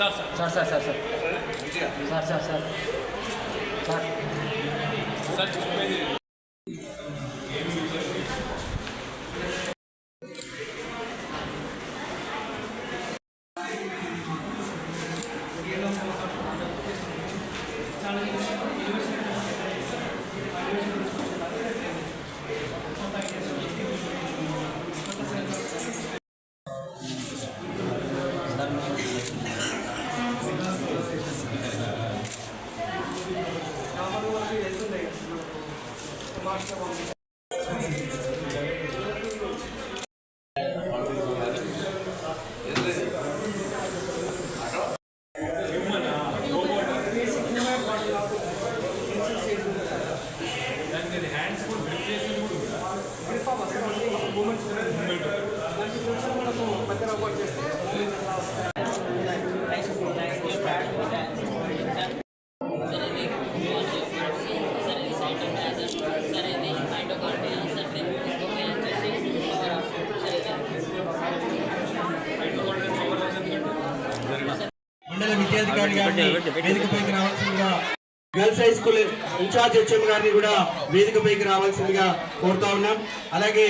Sir sir sir sir sir sir sir sir మండల విద్యాధికారి గారిని వేదికపైకి రావాల్సిందిగా, girls high school incharge HM గారిని కూడా వేదికపైకి రావాల్సిందిగా కోరుతా ఉన్నాం. అలాగే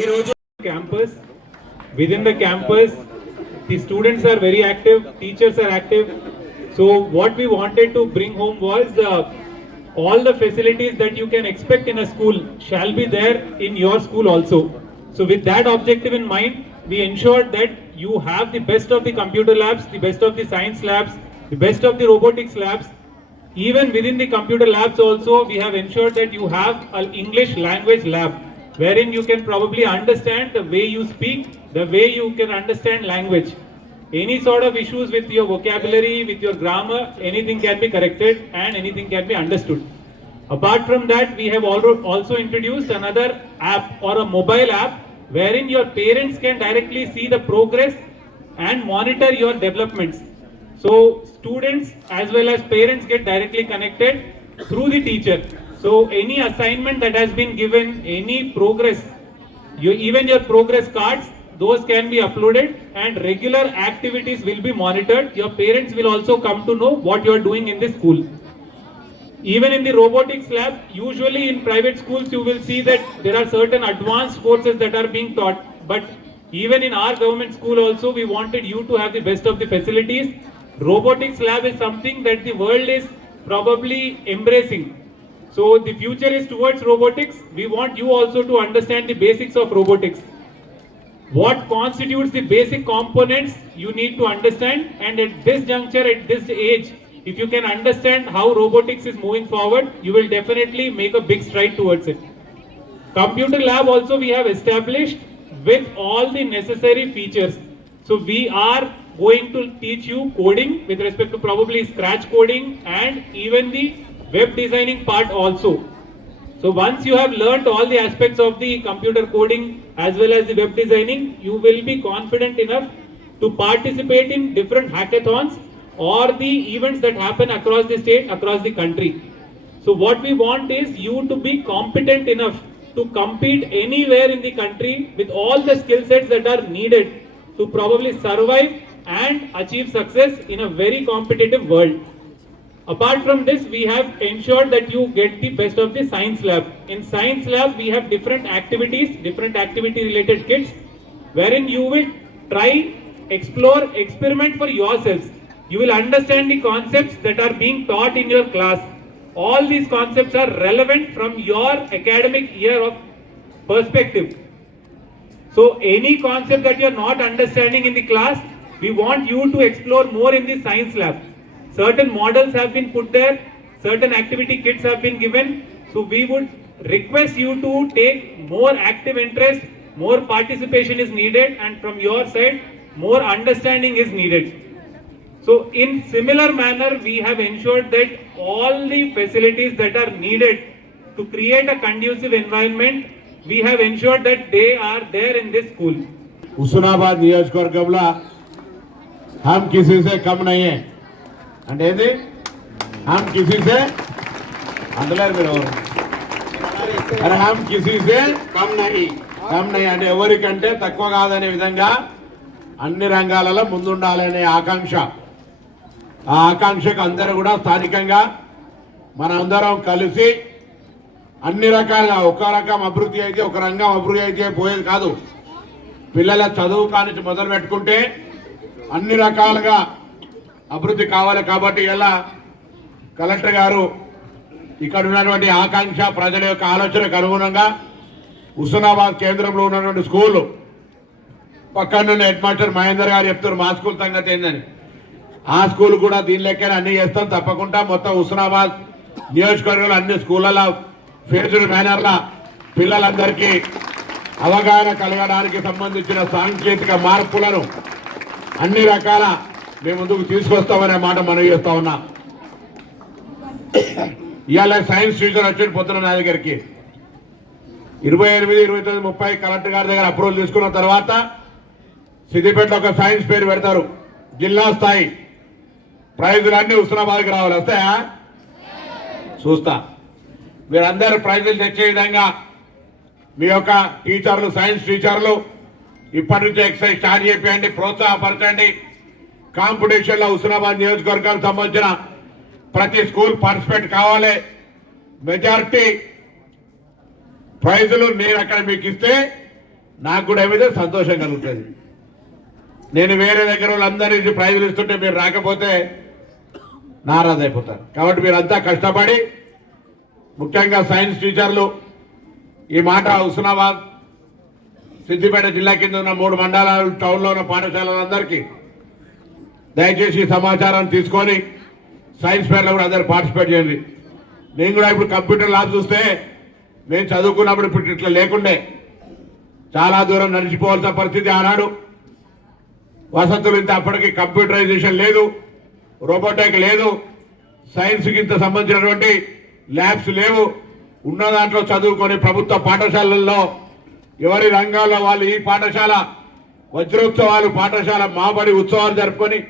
ఈ రోజు campus, within the campus the students are very active, teachers are active. So what we wanted to bring home was all the facilities that you can expect in a school shall be there in your school also. So with that objective in mind, we ensured that you have the best of the computer labs, the best of the science labs, the best of the robotics labs. Even within the computer labs also, we have ensured that you have an English language lab, wherein you can probably understand the way you speak, the way you can understand language. Any sort of issues with your vocabulary, with your grammar, anything can be corrected and anything can be understood. Apart from that, we have also introduced another app or a mobile app wherein your parents can directly see the progress and monitor your developments. So students as well as parents get directly connected through the teacher. So any assignment that has been given, any progress, even your progress cards, those can be uploaded and regular activities will be monitored. Your parents will also come to know what you are doing in the school. Even in the robotics lab, usually in private schools you will see that there are certain advanced courses that are being taught, but even in our government school also we wanted you to have the best of the facilities. Robotics lab is something that the world is probably embracing. So the future is towards robotics. We want you also to understand the basics of robotics. What constitutes the basic components you need to understand, and at this juncture, at this age, if you can understand how robotics is moving forward, you will definitely make a big stride towards it. Computer lab also we have established with all the necessary features. So we are going to teach you coding with respect to probably scratch coding and even the web designing part also. So once you have learnt all the aspects of the computer coding as well as the web designing, you will be confident enough to participate in different hackathons or the events that happen across the state, across the country. So what we want is you to be competent enough to compete anywhere in the country with all the skill sets that are needed to probably survive and achieve success in a very competitive world. Apart from this, we have ensured that you get the best of the science lab. In science lab, we have different activities, different activity related kits, wherein you will try, explore, experiment for yourselves. You will understand the concepts that are being taught in your class. All these concepts are relevant from your academic year of perspective. So any concept that you are not understanding in the class, we want you to explore more in the science lab. Certain models have been put there, certain activity kits have been given. So we would request you to take more active interest, more participation is needed, and from your side, more understanding is needed. So in similar manner, we have ensured that all the facilities that are needed to create a conducive environment, we have ensured that they are there in this school. Husnabad नियोजकवर्गंలో हम किसी से कम नहीं है అంటే हम किसी से अंदर अरे हम किसी से कम नहीं అంటే ఎవరికంటే తక్కువ కాదనే విధంగా అన్ని రంగాలలో ముందుండాలనే ఆకాంక్ష. ఆ ఆకాంక్షకు అందరూ కూడా స్థానికంగా మనందరం కలిసి అన్ని రకాలుగా ఒక రకం అభివృద్ధి అయితే ఒక రంగం అభివృద్ధి అయితే పోయేది కాదు. పిల్లల చదువు కానించి మొదలు పెట్టుకుంటే అన్ని రకాలుగా అభివృద్ధి కావాలి. కాబట్టి ఇలా కలెక్టర్ గారు ఇక్కడ ఉన్నటువంటి ఆకాంక్ష ప్రజల యొక్క ఆలోచనకు అనుగుణంగా హుస్నాబాద్ కేంద్రంలో ఉన్నటువంటి స్కూల్ పక్కన హెడ్ మాస్టర్ మహేందర్ గారు చెప్తారు మా స్కూల్ సంగతి ఏందని. ఆ స్కూల్ కూడా దీని లెక్కనే అన్ని చేస్తాం. తప్పకుండా మొత్తం హుస్నాబాద్ నియోజకవర్గంలో అన్ని స్కూళ్ళ ఫేజ్డ్ మేనర్ల పిల్లలందరికీ అవగాహన కలగడానికి సంబంధించిన సాంకేతిక మార్పులను అన్ని రకాల మేము ముందుకు తీసుకొస్తామనే మాట మనం చేస్తా ఉన్నా. ఇవాళ సైన్స్ టీచర్ వచ్చి పొద్దున నా దగ్గరికి 28, 29, 30 కలెక్టర్ గారి దగ్గర అప్రూవల్ తీసుకున్న తర్వాత సిద్దిపేటలో ఒక సైన్స్ పేరు పెడతారు. జిల్లా స్థాయి ప్రైజులన్నీ హుస్నాబాద్కి రావాలి. వస్తాయా? చూస్తా. మీరందరూ ప్రైజులు తెచ్చే విధంగా మీ యొక్క టీచర్లు, సైన్స్ టీచర్లు ఇప్పటి నుంచి ఎక్సర్సైజ్ స్టార్ట్ చేయండి, ప్రోత్సాహపరచండి. కాంపిటీషన్లో హుస్నాబాద్ నియోజకవర్గానికి సంబంధించిన ప్రతి స్కూల్ పార్టిసిపేట్ కావాలి. మెజారిటీ ప్రైజులు నేను అక్కడ మీకు ఇస్తే నాకు కూడా ఏమైతే సంతోషం కలుగుతుంది. నేను వేరే దగ్గర వాళ్ళందరికీ ప్రైజులు ఇస్తుంటే మీరు రాకపోతే నారాజ్ అయిపోతారు. కాబట్టి మీరంతా కష్టపడి ముఖ్యంగా సైన్స్ టీచర్లు ఈ మాట హుస్నాబాద్ సిద్దిపేట జిల్లా కింద ఉన్న 3 మండలాలు టౌన్లో ఉన్న పాఠశాలలందరికీ దయచేసి ఈ సమాచారాన్ని తీసుకొని సైన్స్ ఫేర్లో కూడా అందరు పార్టిసిపేట్ చేయండి. నేను కూడా ఇప్పుడు కంప్యూటర్ ల్యాబ్ చూస్తే మేము చదువుకున్నప్పుడు ఇప్పుడు ఇట్లా లేకుండే చాలా దూరం నడిచిపోవాల్సిన పరిస్థితి. ఆనాడు వసతులు ఇంత అప్పటికి కంప్యూటరైజేషన్ లేదు, రోబోటిక్ లేదు, సైన్స్కి ఇంత సంబంధించినటువంటి ల్యాబ్స్ లేవు. ఉన్న దాంట్లో చదువుకొని ప్రభుత్వ పాఠశాలల్లో ఎవరి రంగాల్లో వాళ్ళు ఈ పాఠశాల వజ్రోత్సవాలు, పాఠశాల మాబడి ఉత్సవాలు జరుపుకొని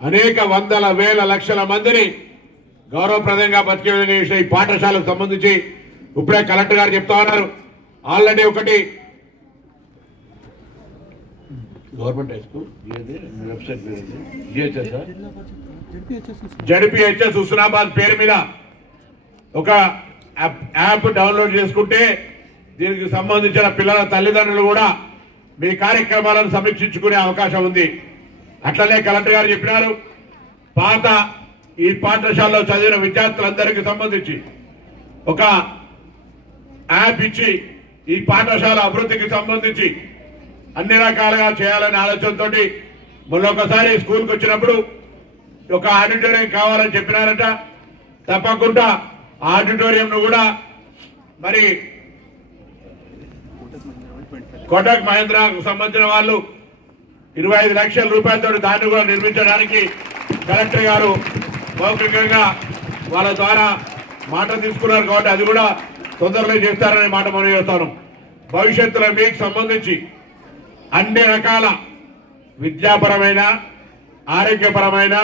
అనేక వందల వేల లక్షల మందిని గౌరవప్రదంగా బతికే విధంగా చేసిన ఈ పాఠశాలకు సంబంధించి ఇప్పుడే కలెక్టర్ గారు చెప్తా ఉన్నారు. ఆల్రెడీ ఒకటి government high school website ZPHS Husnabad పేరు మీద ఒక యాప్ డౌన్లోడ్ చేసుకుంటే దీనికి సంబంధించిన పిల్లల తల్లిదండ్రులు కూడా మీ కార్యక్రమాలను సమీక్షించుకునే అవకాశం ఉంది. అట్లనే కలెక్టర్ గారు చెప్పినారు, పాత ఈ పాఠశాలలో చదివిన విద్యార్థులందరికీ సంబంధించి ఒక యాప్ ఇచ్చి ఈ పాఠశాల అభివృద్ధికి సంబంధించి అన్ని రకాలుగా చేయాలనే ఆలోచనతో మొన్నొకసారి స్కూల్కి వచ్చినప్పుడు ఒక ఆడిటోరియం కావాలని చెప్పినారట. తప్పకుండా ఆడిటోరియంను కూడా మరి కోటక్ మహేంద్రకు సంబంధించిన వాళ్ళు 25 లక్షల రూపాయలతో దాన్ని కూడా నిర్మించడానికి కలెక్టర్ గారు మౌఖికంగా వాళ్ళ ద్వారా మాట తీసుకున్నారు. కాబట్టి అది కూడా తొందరలో చేస్తారనే మాట మనం చేస్తాను. భవిష్యత్తులో మీకు సంబంధించి అన్ని రకాల విద్యాపరమైన, ఆరోగ్యపరమైన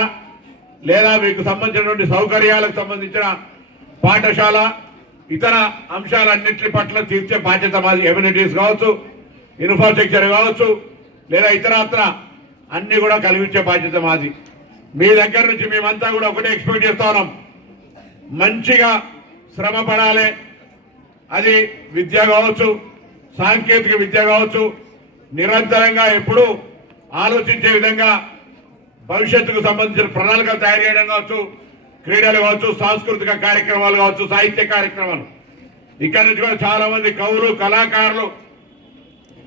లేదా మీకు సంబంధించినటువంటి సౌకర్యాలకు సంబంధించిన పాఠశాల ఇతర అంశాలన్నింటి పట్ల తీర్చే బాధ్యత మాది. ఎమ్యూనిటీస్ కావచ్చు, ఇన్ఫ్రాస్ట్రక్చర్ కావచ్చు, లేదా ఇతరత్ర అన్ని కూడా కలిగించే బాధ్యత మాది. మీ దగ్గర నుంచి మేమంతా కూడా ఒకటే ఎక్స్పెక్ట్ చేస్తా ఉన్నాం, మంచిగా శ్రమ పడాలి. అది విద్య కావచ్చు, సాంకేతిక విద్య కావచ్చు, నిరంతరంగా ఎప్పుడూ ఆలోచించే విధంగా భవిష్యత్తుకు సంబంధించిన ప్రణాళికలు తయారు చేయడం కావచ్చు, క్రీడలు కావచ్చు, సాంస్కృతిక కార్యక్రమాలు కావచ్చు, సాహిత్య కార్యక్రమాలు. ఇక్కడి నుంచి కూడా చాలా మంది కవులు, కళాకారులు,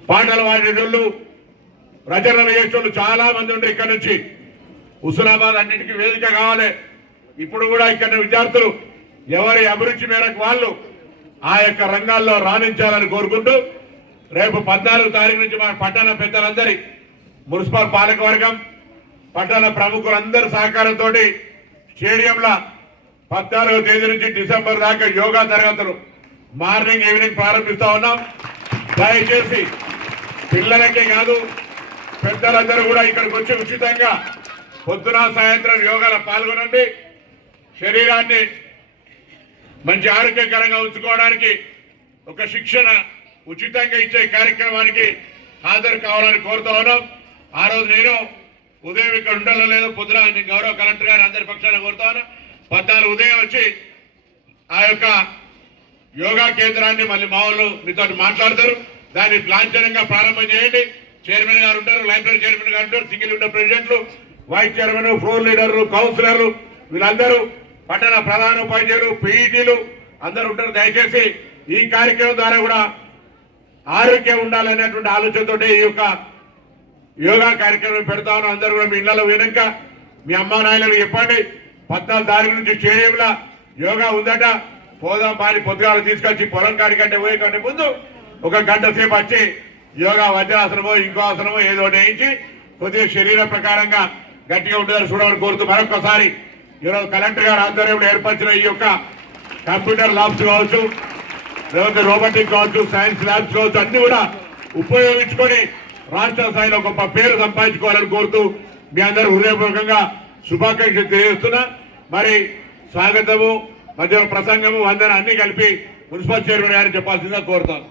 పాటలు పాడేటోళ్ళు, రచనలు చేసేటోళ్ళు చాలా మంది ఉండే. ఇక్కడ నుంచి హుస్నాబాద్ అన్నింటికీ వేదిక కావాలి. ఇప్పుడు కూడా ఇక్కడ విద్యార్థులు ఎవరి అభిరుచి మేరకు వాళ్ళు ఆ యొక్క రంగాల్లో రాణించాలని కోరుకుంటూ రేపు 14వ తారీఖు నుంచి మన పట్టణ పెద్దలందరి, మున్సిపల్ పాలకవర్గం, పట్టణ ప్రముఖులందరి సహకారంతో స్టేడియంలో 14వ తేదీ నుంచి డిసెంబర్ దాకా యోగా తరగతులు మార్నింగ్, ఈవినింగ్ ప్రారంభిస్తా ఉన్నాం. దయచేసి పిల్లలకే కాదు పెద్దలందరూ కూడా ఇక్కడికి వచ్చి ఉచితంగా పొద్దున సాయంత్రం యోగాలో పాల్గొనండి. శరీరాన్ని మంచి ఆరోగ్యకరంగా ఉంచుకోవడానికి ఒక శిక్షణ ఉచితంగా ఇచ్చే కార్యక్రమానికి హాజరు కావాలని కోరుతా ఉన్నాం. ఆ రోజు నేను ఉదయం ఇక్కడ ఉండాలో లేదో పొద్దున నేను గౌరవ కలెక్టర్ గారు అందరి పక్షాన కోరుతాను 14 ఉదయం వచ్చి ఆ యొక్క యోగా కేంద్రాన్ని మళ్ళీ మా వాళ్ళు మీతో మాట్లాడతారు. దాన్ని లాంఛనంగా ప్రారంభం చేయండి. చైర్మన్ గారు ఉంటారు, లైబ్రరీ చైర్మన్ గారు ఉంటారు, సింగిల్ విండో ప్రెసిడెంట్లు, వైస్ చైర్మన్, ఫ్లోర్ లీడర్లు, కౌన్సిలర్లు, వీళ్ళందరూ పట్టణ ప్రధాన ఉపాధ్యాయులు, పీఈటీలు అందరూ ఉంటారు. దయచేసి ఈ కార్యక్రమం ద్వారా కూడా ఆరోగ్యం ఉండాలనేటువంటి ఆలోచనతో ఈ యొక్క యోగా కార్యక్రమం పెడతా ఉన్నాం. అందరూ కూడా మీ ఇళ్లలో వినక మీ అమ్మా నాయనలకు చెప్పండి. 14 తారీఖు నుంచి స్టేడియంలో యోగా ఉందట, పోదాం పాని పొద్దుగాలు తీసుకొచ్చి పొలం కాడికంటే పోయే కంటే ముందు 1 గంట సేపు వచ్చి యోగా వజ్రాసనమో ఇంకో ఆసనమో ఏదో వేయించి కొద్దిగా శరీర ప్రకారంగా గట్టిగా ఉంటుందని చూడమని కోరుతూ మరొకసారి ఈరోజు కలెక్టర్ గారు ఆధ్వర్యంలో ఏర్పరిచిన ఈ యొక్క కంప్యూటర్ ల్యాబ్స్ కావచ్చు, లేకపోతే రోబోటిక్ కావచ్చు, సైన్స్ ల్యాబ్స్ కావచ్చు, అన్ని కూడా ఉపయోగించుకొని రాష్ట్ర స్థాయిలో గొప్ప పేరు సంపాదించుకోవాలని కోరుతూ మీ అందరూ హృదయపూర్వకంగా శుభాకాంక్షలు తెలియజేస్తున్నా. మరి స్వాగతము, మధ్య ప్రసంగము, వందన అన్ని కలిపి మున్సిపల్ చైర్మన్ గారిని చెప్పాల్సిందిగా కోరుతాను.